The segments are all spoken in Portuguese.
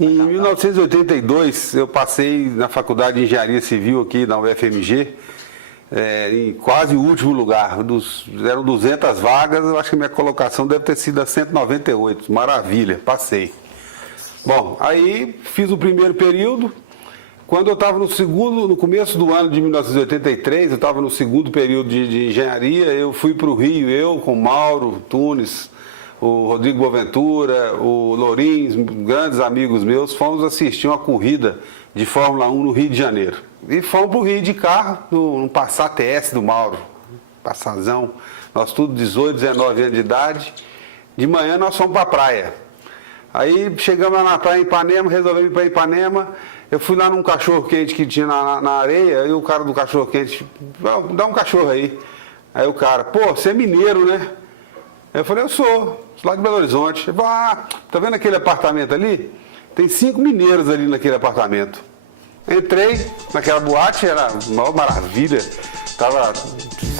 Em 1982, eu passei na Faculdade de Engenharia Civil aqui na UFMG, em quase o último lugar. Eram 200 vagas, eu acho que a minha colocação deve ter sido a 198. Maravilha, passei. Bom, aí fiz o primeiro período. Quando eu estava no começo do ano de 1983, eu estava no segundo período de engenharia, eu fui para o Rio, eu com Mauro Tunes, o Rodrigo Boaventura, o Lourins, grandes amigos meus, fomos assistir uma corrida de Fórmula 1 no Rio de Janeiro. E fomos para o Rio de carro, no Passat TS do Mauro, Passatzão, nós tudo 18, 19 anos de idade. De manhã nós fomos para a praia. Aí chegamos lá na praia em Ipanema, resolvemos ir para Ipanema. Eu fui lá num cachorro-quente que tinha na areia, e o cara do cachorro-quente, dá um cachorro aí. Aí o cara, pô, você é mineiro, né? Eu falei, eu sou lá de Belo Horizonte. Ele falou, tá vendo aquele apartamento ali? Tem 5 mineiros ali naquele apartamento. Entrei naquela boate, era a maior maravilha, tava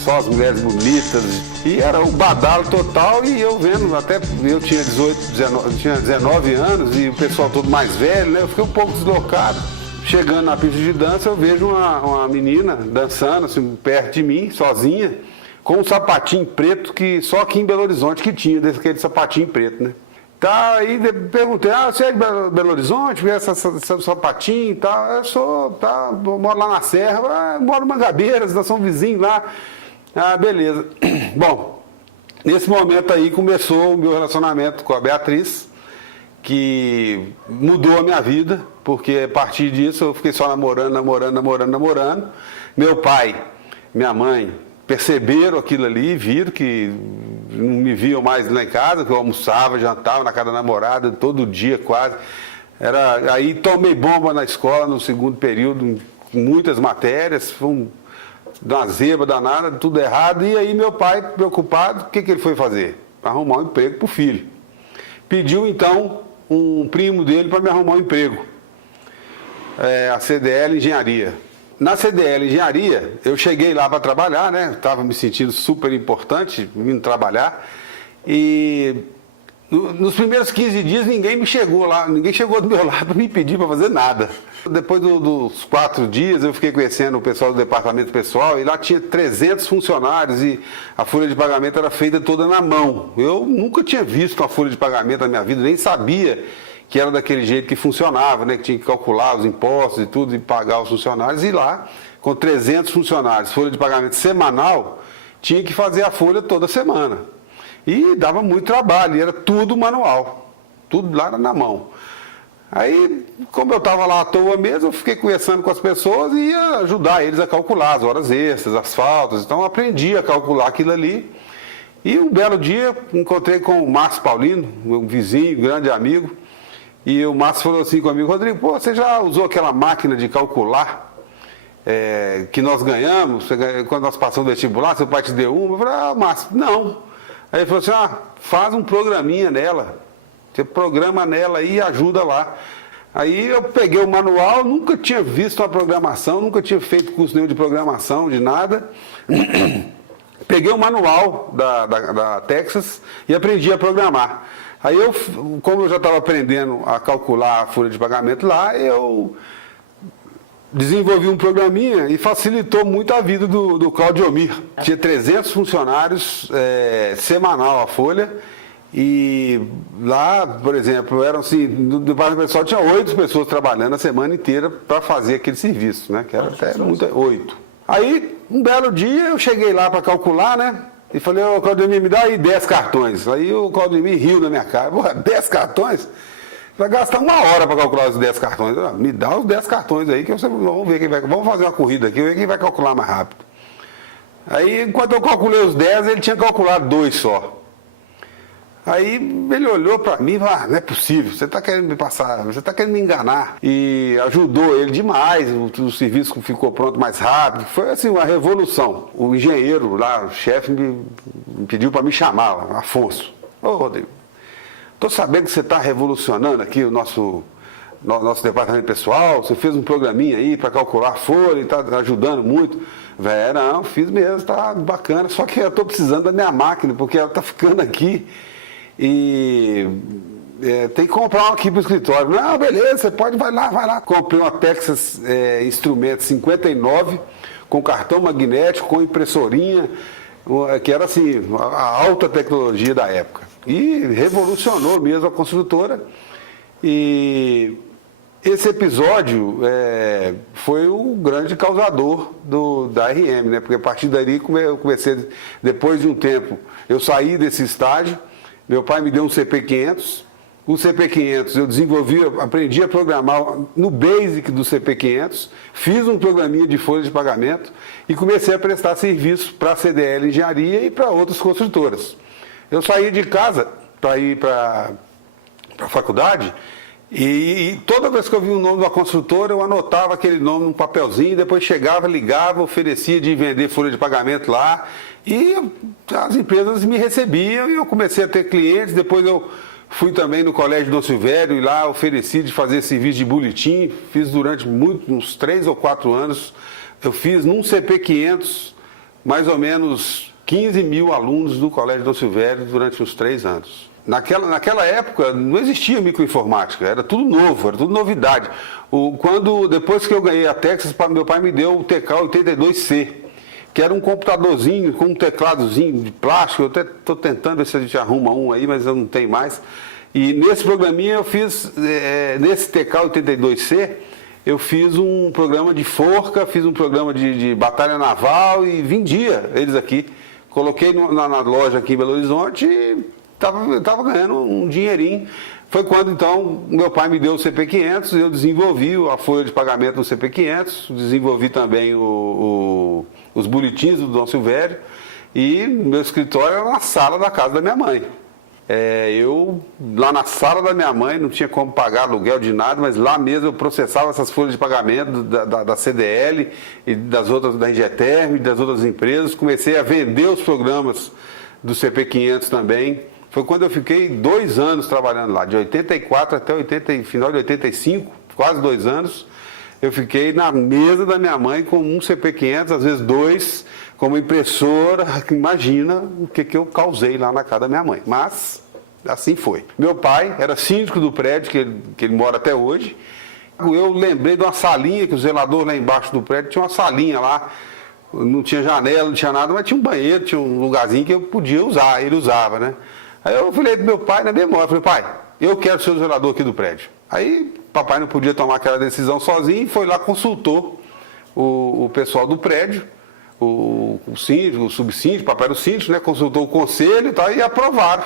só as mulheres bonitas, e era o badalo total, e eu vendo, até eu tinha 19 anos, e o pessoal todo mais velho, né? Eu fiquei um pouco deslocado. Chegando na pista de dança, eu vejo uma menina dançando, assim, perto de mim, sozinha, com um sapatinho preto, que só aqui em Belo Horizonte que tinha, aquele sapatinho preto, né? Tá, aí perguntei, você é de Belo Horizonte? Esse sapatinho e tal? Eu sou, tá, moro lá na Serra, moro em Mangabeiras, nós somos vizinhos lá. Beleza. Bom, nesse momento aí começou o meu relacionamento com a Beatriz, que mudou a minha vida, porque a partir disso eu fiquei só namorando. Meu pai, minha mãe, perceberam aquilo ali, viram que não me viam mais lá em casa, que eu almoçava, jantava na casa da namorada, todo dia quase. Aí tomei bomba na escola no segundo período, com muitas matérias, foi uma zebra danada, tudo errado. E aí meu pai, preocupado, o que ele foi fazer? Arrumar um emprego para o filho. Pediu então um primo dele para me arrumar um emprego, a CDL Engenharia. Na CDL Engenharia, eu cheguei lá para trabalhar, né? Estava me sentindo super importante, vindo trabalhar. E nos primeiros 15 dias ninguém chegou do meu lado para me pedir para fazer nada. Depois dos 4 dias eu fiquei conhecendo o pessoal do departamento pessoal, e lá tinha 300 funcionários e a folha de pagamento era feita toda na mão. Eu nunca tinha visto uma folha de pagamento na minha vida, nem sabia que era daquele jeito que funcionava, né? Que tinha que calcular os impostos e tudo, e pagar os funcionários. E lá, com 300 funcionários, folha de pagamento semanal, tinha que fazer a folha toda semana. E dava muito trabalho, e era tudo manual, tudo lá na mão. Aí, como eu estava lá à toa mesmo, eu fiquei conversando com as pessoas e ia ajudar eles a calcular as horas extras, as faltas. Então, eu aprendi a calcular aquilo ali. E um belo dia, encontrei com o Márcio Paulino, um vizinho, grande amigo. E o Márcio falou assim comigo, Rodrigo, você já usou aquela máquina de calcular que nós ganhamos, quando nós passamos no vestibular, seu pai te deu uma? Eu falei, Márcio, não. Aí ele falou assim, faz um programinha nela, você programa nela e ajuda lá. Aí eu peguei o manual, nunca tinha visto uma programação, nunca tinha feito curso nenhum de programação, de nada. Peguei o manual da Texas e aprendi a programar. Aí como eu já estava aprendendo a calcular a folha de pagamento lá, eu desenvolvi um programinha e facilitou muito a vida do Claudio Mir. Tinha 300 funcionários, semanal a folha, e lá, por exemplo, eram assim, no departamento pessoal tinha 8 pessoas trabalhando a semana inteira para fazer aquele serviço, né? Que era até 8. Aí, um belo dia, eu cheguei lá para calcular, né? E falei, Claudemir, me dá aí 10 cartões. Aí o Claudemir riu na minha cara. 10 cartões? Vai gastar 1 hora para calcular os 10 cartões. Me dá os 10 cartões aí, que vamos ver quem vai. Vamos fazer uma corrida aqui, ver quem vai calcular mais rápido. Aí, enquanto eu calculei os 10, ele tinha calculado 2 só. Aí ele olhou para mim e falou, não é possível, você está querendo me passar, você está querendo me enganar. E ajudou ele demais, o serviço ficou pronto mais rápido. Foi assim, uma revolução. O engenheiro lá, o chefe, me pediu para me chamar, Afonso. Rodrigo, estou sabendo que você está revolucionando aqui o nosso departamento pessoal, você fez um programinha aí para calcular a folha e está ajudando muito. Não, fiz mesmo, está bacana, só que eu estou precisando da minha máquina, porque ela está ficando aqui. E tem que comprar um aqui para o escritório. Não, beleza, você pode, vai lá. Comprei uma Texas Instruments 59, com cartão magnético, com impressorinha, que era assim, a alta tecnologia da época. E revolucionou mesmo a construtora. E esse episódio foi o grande causador da RM, né? Porque a partir daí eu comecei, depois de um tempo, eu saí desse estágio, meu pai me deu um CP500, o CP500 eu desenvolvi, aprendi a programar no Basic do CP500, fiz um programinha de folha de pagamento e comecei a prestar serviço para a CDL Engenharia e para outras construtoras. Eu saí de casa para ir para a faculdade e toda vez que eu via o nome de uma construtora, eu anotava aquele nome num papelzinho, depois chegava, ligava, oferecia de vender folha de pagamento lá e as empresas me recebiam e eu comecei a ter clientes. Depois eu fui também no Colégio Dom Silvério e lá ofereci de fazer serviço de boletim, fiz durante uns 3 ou 4 anos. Eu fiz num CP500 mais ou menos 15 mil alunos do Colégio Dom Silvério durante uns 3 anos. Naquela época não existia microinformática, era tudo novo, era tudo novidade. Depois que eu ganhei a Texas, meu pai me deu o TK82C, que era um computadorzinho com um tecladozinho de plástico. Eu até estou tentando ver se a gente arruma um aí, mas eu não tenho mais. E nesse programinha eu fiz, nesse TK82C, eu fiz um programa de forca, fiz um programa de batalha naval e vendia eles aqui. Coloquei na loja aqui em Belo Horizonte e estava ganhando um dinheirinho. Foi quando, então, meu pai me deu o CP500, eu desenvolvi a folha de pagamento do CP500, desenvolvi também os boletins do Dom Silvério, e meu escritório era na sala da casa da minha mãe. Lá na sala da minha mãe, não tinha como pagar aluguel de nada, mas lá mesmo eu processava essas folhas de pagamento da CDL e das outras, da Ingeterm e das outras empresas. Comecei a vender os programas do CP500 também. Foi quando eu fiquei 2 anos trabalhando lá, de 84 até final de 85, quase 2 anos. Eu fiquei na mesa da minha mãe com um CP500, às vezes 2, com uma impressora. Imagina o que eu causei lá na casa da minha mãe. Mas assim foi. Meu pai era síndico do prédio que ele mora até hoje. Eu lembrei de uma salinha, que o zelador lá embaixo do prédio tinha uma salinha lá. Não tinha janela, não tinha nada, mas tinha um banheiro, tinha um lugarzinho que eu podia usar, ele usava, né? Aí eu falei pro meu pai na memória, falei, pai, eu quero ser o zelador aqui do prédio. Aí papai não podia tomar aquela decisão sozinho e foi lá, consultou o pessoal do prédio, o síndico, o subsíndico, papai era o síndico, né? Consultou o conselho e tal, e aprovaram.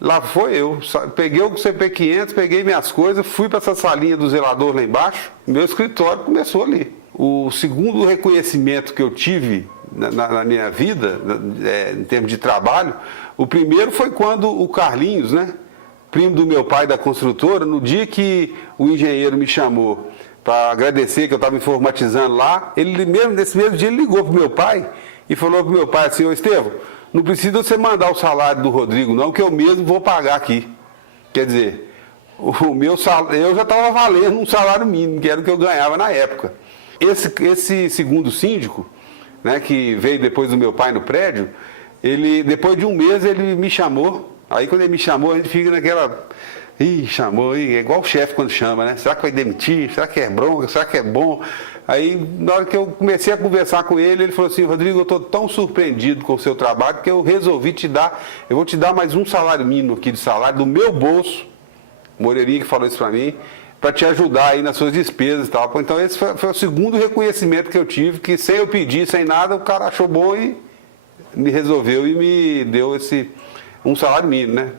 Lá foi eu, peguei o CP500, peguei minhas coisas, fui para essa salinha do zelador lá embaixo, meu escritório começou ali. O segundo reconhecimento que eu tive na minha vida, em termos de trabalho, o primeiro foi quando o Carlinhos, né, primo do meu pai da construtora, no dia que o engenheiro me chamou para agradecer que eu estava informatizando lá, nesse mesmo dia ele ligou para o meu pai e falou para o meu pai assim, ô Estevão, não precisa você mandar o salário do Rodrigo não, que eu mesmo vou pagar aqui. Quer dizer, o meu salário, eu já estava valendo um salário mínimo, que era o que eu ganhava na época. Esse segundo síndico, né, que veio depois do meu pai no prédio, depois de um mês ele me chamou. Aí quando ele me chamou, a gente fica naquela... chamou, é igual o chefe quando chama, né? Será que vai demitir? Será que é bronca? Será que é bom? Aí, na hora que eu comecei a conversar com ele, ele falou assim, Rodrigo, eu estou tão surpreendido com o seu trabalho que eu resolvi eu vou te dar mais um salário mínimo aqui de salário do meu bolso, Moreirinha que falou isso para mim, para te ajudar aí nas suas despesas e tal. Então esse foi o segundo reconhecimento que eu tive, que sem eu pedir, sem nada, o cara achou bom e me resolveu e me deu um salário mínimo, né?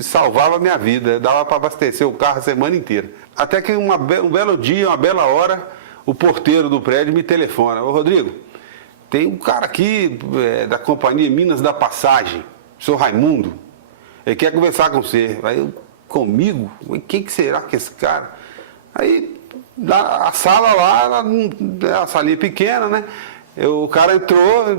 Salvava a minha vida, dava para abastecer o carro a semana inteira. Até que um belo dia, uma bela hora, o porteiro do prédio me telefona, ô Rodrigo, tem um cara aqui da companhia Minas da Passagem, o senhor Raimundo, ele quer conversar com você. Aí eu, comigo? Quem que será que é esse cara? Aí a sala lá, é uma salinha pequena, né? O cara entrou,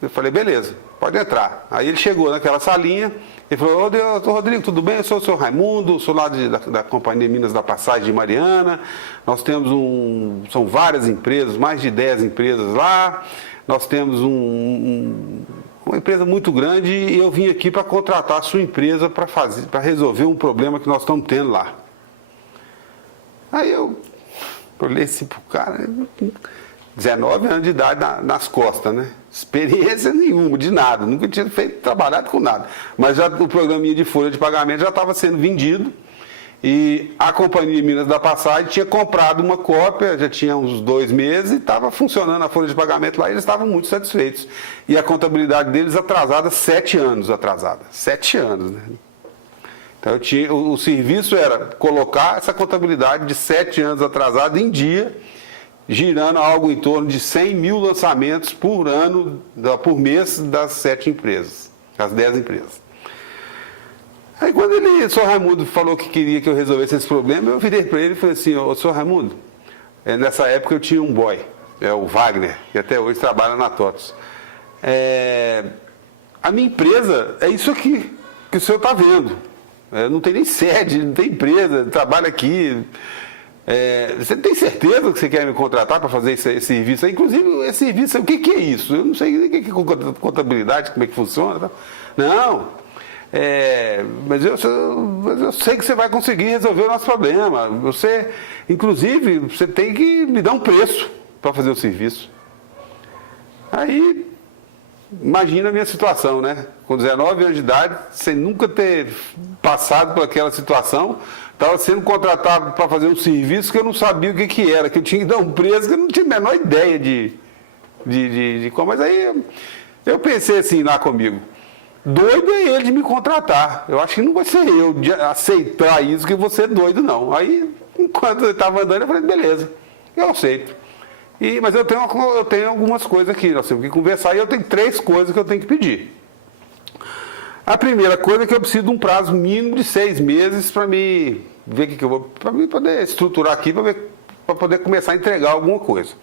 eu falei, beleza, pode entrar. Aí ele chegou naquela salinha, ele falou, ô Rodrigo, tudo bem? Eu sou o senhor Raimundo, sou lá da Companhia Minas da Passagem de Mariana. Nós temos são várias empresas, mais de 10 empresas lá. Nós temos uma empresa muito grande, e eu vim aqui para contratar a sua empresa para resolver um problema que nós estamos tendo lá. Aí eu olhei assim pro cara, 19 anos de idade nas costas, né? Experiência nenhuma, de nada, nunca tinha trabalhado com nada. Mas já o programinha de folha de pagamento já estava sendo vendido, e a Companhia Minas da Passagem tinha comprado uma cópia, já tinha uns 2 meses, e estava funcionando a folha de pagamento lá, e eles estavam muito satisfeitos. E a contabilidade deles atrasada, 7 anos atrasada. 7 anos, né? Então o serviço era colocar essa contabilidade de 7 anos atrasada em dia, girando algo em torno de 100 mil lançamentos por ano, por mês, das 7 empresas, das 10 empresas. Aí quando o senhor Raimundo falou que queria que eu resolvesse esse problema, eu virei para ele e falei assim: ô senhor Raimundo, nessa época eu tinha um boy, o Wagner, que até hoje trabalha na TOTOS. A minha empresa é isso aqui, que o senhor está vendo. Não tem nem sede, não tem empresa, trabalha aqui. Você tem certeza que você quer me contratar para fazer esse serviço? Inclusive, esse serviço, o que é isso? Eu não sei o que é contabilidade, como é que funciona. Não. Mas eu sei que você vai conseguir resolver o nosso problema. Inclusive, você tem que me dar um preço para fazer o serviço. Aí, imagina a minha situação, né? Com 19 anos de idade, sem nunca ter passado por aquela situação, estava sendo contratado para fazer um serviço que eu não sabia o que era, que eu tinha que dar um preço que eu não tinha a menor ideia de como. Mas aí eu pensei assim lá comigo: doido é ele de me contratar. Eu acho que não vai ser eu de aceitar isso, que eu vou ser doido, não. Aí, enquanto eu estava andando, eu falei: beleza, eu aceito. Mas eu tenho algumas coisas aqui, nós temos que conversar, e eu tenho 3 coisas que eu tenho que pedir. A primeira coisa é que eu preciso de um prazo mínimo de 6 meses para me ver o que eu vou, para mim poder estruturar aqui, para poder começar a entregar alguma coisa.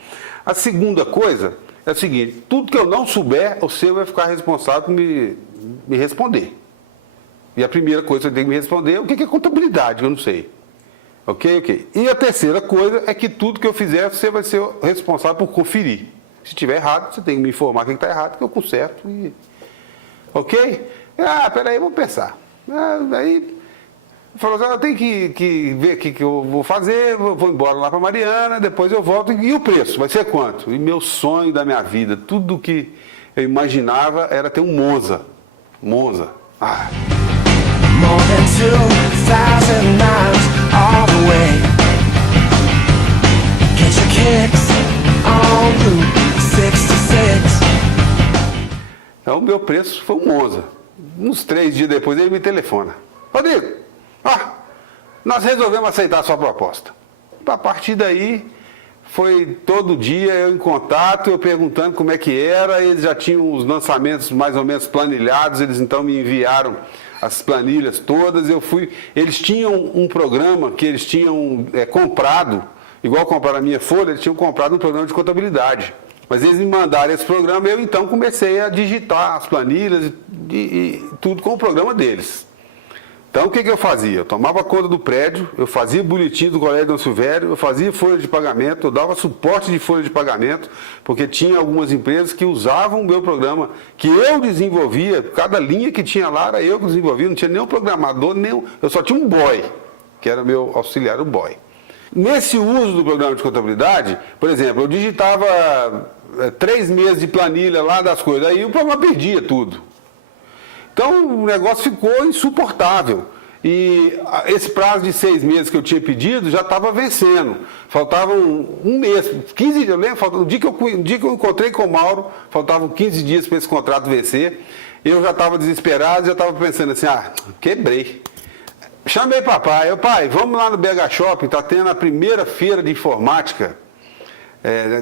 A segunda coisa é o seguinte: tudo que eu não souber, você vai ficar responsável por me responder. E a primeira coisa que você tem que me responder é o que é contabilidade, eu não sei. Ok? E a terceira coisa é que tudo que eu fizer, você vai ser responsável por conferir. Se estiver errado, você tem que me informar o que está errado, que eu conserto. Ok? Peraí, vou pensar. Aí falou assim: eu tenho que ver o que eu vou fazer, vou embora lá para Mariana, depois eu volto. E o preço? Vai ser quanto? E meu sonho da minha vida, tudo que eu imaginava era ter um Monza. Monza. More than 2,000 miles all the way. Get your kicks on Route 66. Então o meu preço foi um Monza. Uns 3 dias depois ele me telefona: Rodrigo, nós resolvemos aceitar a sua proposta. A partir daí, foi todo dia eu em contato, eu perguntando como é que era. Eles já tinham os lançamentos mais ou menos planilhados, eles então me enviaram as planilhas todas. Eles tinham um programa que eles tinham comprado, igual compraram a minha folha, eles tinham comprado um programa de contabilidade. Mas eles me mandaram esse programa, eu então comecei a digitar as planilhas e tudo com o programa deles. Então o que eu fazia? Eu tomava conta do prédio, eu fazia boletim do Colégio Dom Silvério, eu fazia folha de pagamento, eu dava suporte de folha de pagamento, porque tinha algumas empresas que usavam o meu programa, que eu desenvolvia. Cada linha que tinha lá era eu que desenvolvia, não tinha nenhum programador, eu só tinha um boy, que era meu auxiliar, o boy. Nesse uso do programa de contabilidade, por exemplo, eu digitava 3 meses de planilha lá das coisas, aí o programa perdia tudo. Então o negócio ficou insuportável. E esse prazo de 6 meses que eu tinha pedido já estava vencendo. Faltavam um mês, 15 dias, eu lembro, o dia que eu encontrei com o Mauro, faltavam 15 dias para esse contrato vencer. Eu já estava desesperado, já estava pensando assim: quebrei. Chamei papai: pai, vamos lá no BH Shopping, está tendo a primeira feira de informática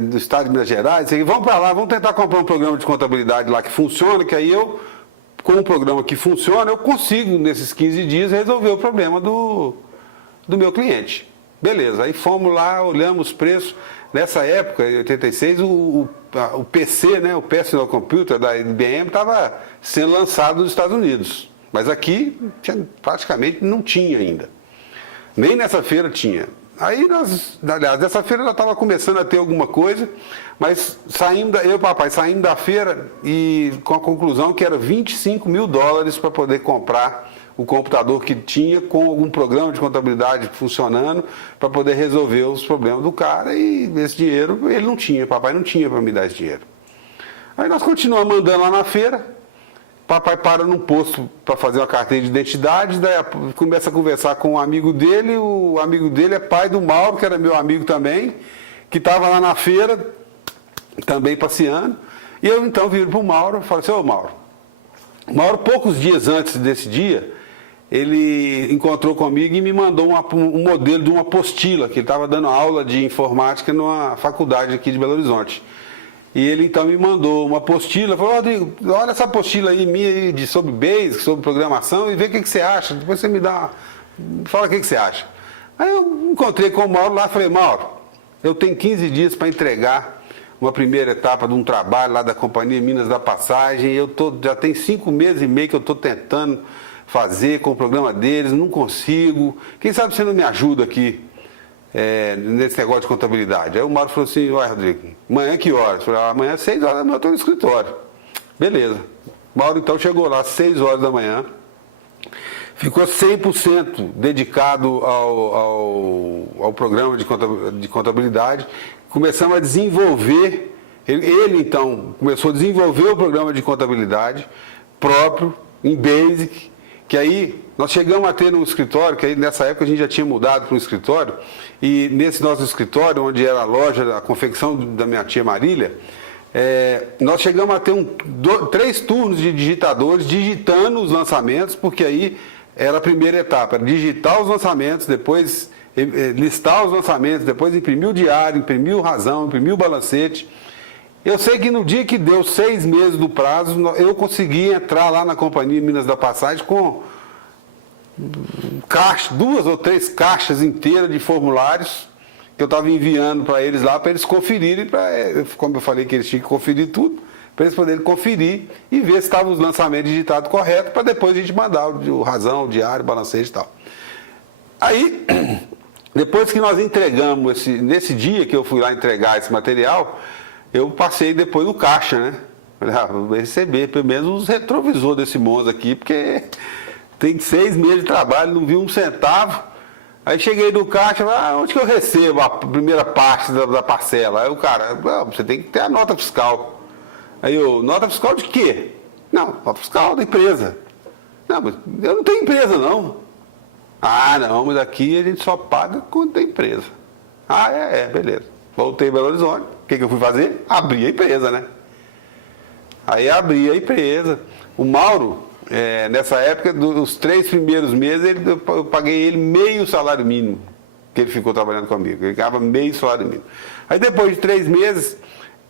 do estado de Minas Gerais. Vamos para lá, vamos tentar comprar um programa de contabilidade lá que funciona, que aí com um programa que funciona, eu consigo, nesses 15 dias, resolver o problema do meu cliente. Beleza, aí fomos lá, olhamos os preços. Nessa época, em 86, o PC, né, o Personal Computer da IBM, estava sendo lançado nos Estados Unidos. Mas aqui praticamente não tinha ainda. Nem nessa feira tinha. Aí aliás, dessa feira já estava começando a ter alguma coisa, mas eu e o papai saímos da feira e com a conclusão que era $25 mil para poder comprar o computador que tinha com algum programa de contabilidade funcionando para poder resolver os problemas do cara, e esse dinheiro ele não tinha, papai não tinha para me dar esse dinheiro. Aí nós continuamos andando lá na feira. Papai para num posto para fazer uma carteira de identidade, daí começa a conversar com um amigo dele, o amigo dele é pai do Mauro, que era meu amigo também, que estava lá na feira, também passeando, e eu então viro para o Mauro e falo assim: ô Mauro, poucos dias antes desse dia, ele encontrou comigo e me mandou um modelo de uma apostila, que ele estava dando aula de informática numa faculdade aqui de Belo Horizonte. E ele então me mandou uma apostila, falou: Rodrigo, olha essa apostila aí minha aí sobre Basic, sobre programação, e vê o que você acha. Depois você me fala o que você acha. Aí eu encontrei com o Mauro lá e falei: Mauro, eu tenho 15 dias para entregar uma primeira etapa de um trabalho lá da Companhia Minas da Passagem, já tem 5 meses e meio que eu estou tentando fazer com o programa deles, não consigo. Quem sabe você não me ajuda aqui? Nesse negócio de contabilidade. Aí o Mauro falou assim: ué, Rodrigo, amanhã que horas? Eu falei: amanhã às 6 horas da manhã eu estou no escritório. Beleza. O Mauro então chegou lá às 6 horas da manhã, ficou 100% dedicado ao programa de contabilidade. Começamos a desenvolver, ele então começou a desenvolver o programa de contabilidade próprio, em Basic, que aí nós chegamos a ter no escritório, que aí nessa época a gente já tinha mudado para um escritório, e nesse nosso escritório, onde era a loja, a confecção da minha tia Marília, nós chegamos a ter 3 turnos de digitadores digitando os lançamentos, porque aí era a primeira etapa, era digitar os lançamentos, depois listar os lançamentos, depois imprimir o diário, imprimir o razão, imprimir o balancete. Eu sei que no dia que deu 6 meses do prazo, eu consegui entrar lá na Companhia Minas da Passagem com 2 ou 3 caixas inteiras de formulários que eu estava enviando para eles lá, para eles conferirem, como eu falei que eles tinham que conferir tudo, para eles poderem conferir e ver se estavam os lançamentos digitados corretos, para depois a gente mandar o razão, o diário, o balancete e tal. Aí, depois que nós entregamos, nesse dia que eu fui lá entregar esse material, eu passei depois no caixa, né? Falei: vou receber pelo menos os retrovisores desse Monza aqui, porque tem 6 meses de trabalho, não vi um centavo. Aí cheguei no caixa, onde que eu recebo a primeira parte da parcela? Aí o cara: você tem que ter a nota fiscal. Aí eu: nota fiscal de quê? Não, nota fiscal da empresa. Não, mas eu não tenho empresa não. Ah, não, mas aqui a gente só paga quando tem empresa. Ah, beleza. Voltei em Belo Horizonte. O que eu fui fazer? Abri a empresa, né? Aí abri a empresa. O Mauro, nessa época, dos 3 primeiros meses, eu paguei ele meio salário mínimo, que ele ficou trabalhando comigo. Ele ganhava meio salário mínimo. Aí depois de 3 meses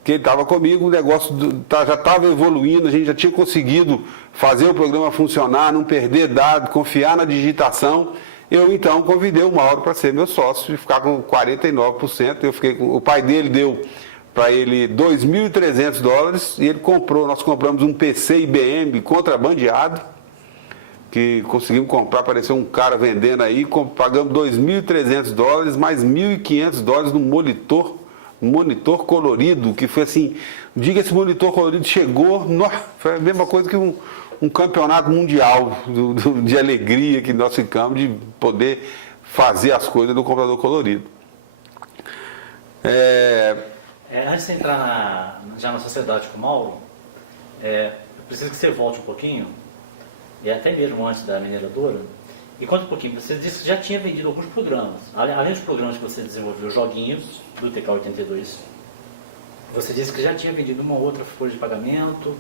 que ele estava comigo, o negócio já estava evoluindo, a gente já tinha conseguido fazer o programa funcionar, não perder dados, confiar na digitação. Eu então convidei o Mauro para ser meu sócio e ficar com 49%. O pai dele deu para ele $2.300 e nós compramos um PC IBM contrabandeado, que conseguimos comprar, apareceu um cara vendendo aí, pagamos $2.300 mais $1.500 no monitor colorido, que foi assim, o dia que esse monitor colorido chegou, foi a mesma coisa que um campeonato mundial de alegria que nós ficamos de poder fazer as coisas no computador colorido. Antes de entrar já na sociedade com o Mauro, eu preciso que você volte um pouquinho, e até mesmo antes da mineradora, e conta um pouquinho. Você disse que já tinha vendido alguns programas. Além dos programas que você desenvolveu, joguinhos do TK82, você disse que já tinha vendido uma outra folha de pagamento.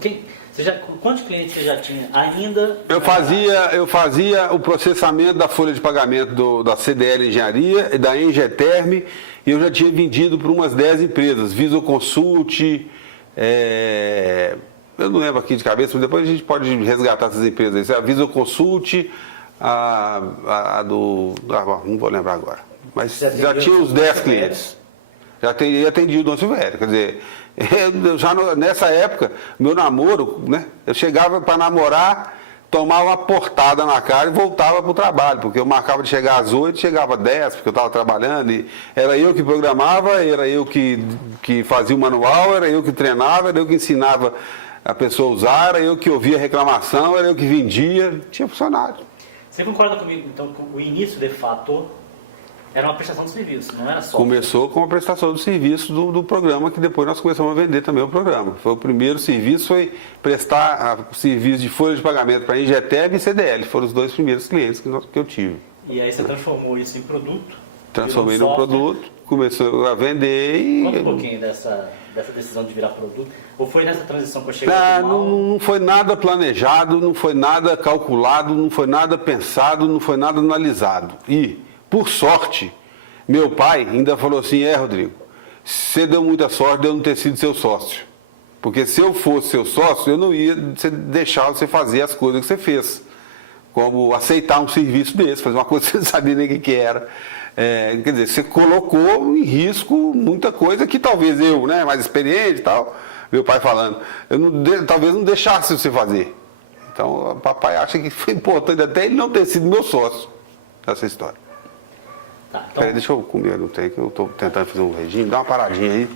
Quantos clientes você já tinha ainda? Eu fazia o processamento da folha de pagamento da CDL Engenharia e da Engeterm, e eu já tinha vendido para umas 10 empresas, Visoconsult, eu não lembro aqui de cabeça, mas depois a gente pode resgatar essas empresas. A Visoconsult, não vou lembrar agora, mas já tinha uns 10 clientes. Já teria atendido o Dom Silvério. Quer dizer, nessa época, meu namoro, né? Eu chegava para namorar, tomava uma portada na cara e voltava para o trabalho, porque eu marcava de chegar às 8, chegava às 10, porque eu estava trabalhando, e era eu que programava, era eu que fazia o manual, era eu que treinava, era eu que ensinava a pessoa a usar, era eu que ouvia reclamação, era eu que vendia, tinha funcionário. Você concorda comigo, então, que o início, de fato, era uma prestação de serviço, não era só? Começou com a prestação de serviço do programa, que depois nós começamos a vender também o programa. Foi o primeiro serviço, foi prestar serviço de folha de pagamento para a Ingeteb e CDL. Foram os dois primeiros clientes que eu tive. E aí você transformou isso em produto? Transformei virou num software. produto, começou a vender e... Conta um pouquinho dessa decisão de virar produto. Ou foi nessa transição que eu cheguei Não foi nada planejado, não foi nada calculado, não foi nada pensado, não foi nada analisado. E, por sorte, meu pai ainda falou assim: Rodrigo, você deu muita sorte de eu não ter sido seu sócio. Porque se eu fosse seu sócio, eu não ia deixar você fazer as coisas que você fez. Como aceitar um serviço desse, fazer uma coisa que você não sabia nem o que era. Quer dizer, você colocou em risco muita coisa que talvez eu, né, mais experiente e tal, meu pai falando, talvez não deixasse você fazer. Então, o papai acha que foi importante até ele não ter sido meu sócio nessa história. Tá, então, Peraí, deixa eu comer, não tem, que eu estou tentando fazer um regime, dá uma paradinha aí,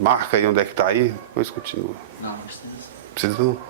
marca aí onde é que está aí, depois continua. não precisa. Precisa não?